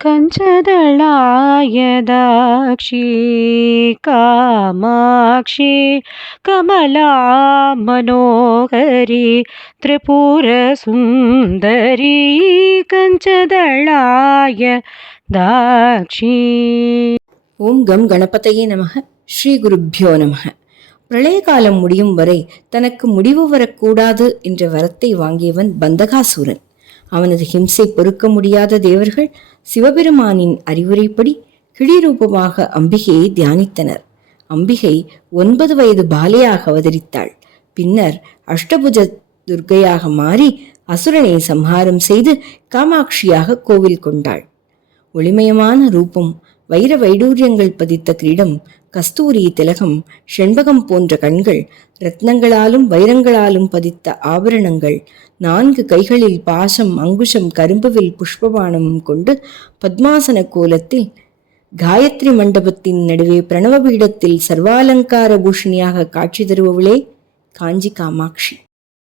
कञ्चदळायदाक्षी कामाक्षी कमला मनोहरी त्रिपुरसुन्दरी कञ्चदळाय दाक्षी. ஓம் come கணபதையே நமக. ஸ்ரீ குருப்யோ நமக. பிரளய காலம் முடியும் வரை தனக்கு முடிவு வரக்கூடாது என்ற வரத்தை வாங்கியவன் பந்தகாசூரன். அவனது ஹிம்சை பொறுக்க முடியாத தேவர்கள் சிவபெருமானின் அறிவுரைப்படி கிளிரூபமாக அம்பிகையை தியானித்தனர். அம்பிகை 9 வயது பாலையாக அவதரித்தாள். பின்னர் அஷ்டபுஜ துர்க்கையாக மாறி அசுரனை சம்ஹாரம் செய்து காமாட்சியாக கோவில் கொண்டாள். ஒளிமயமான ரூபம், வைர வைடூரியங்கள் பதித்த கிரீடம், கஸ்தூரி திலகம், செண்பகம் போன்ற கண்கள், ரத்னங்களாலும் வைரங்களாலும் பதித்த ஆபரணங்கள், 4 கைகளில் பாசம், அங்குஷம், கரும்புவில் புஷ்பபானமும் கொண்டு பத்மாசன கோலத்தில் காயத்ரி மண்டபத்தின் நடுவே பிரணவபீடத்தில் சர்வாலங்கார பூஷணியாக காட்சி தருபவளே காஞ்சி காமாட்சி.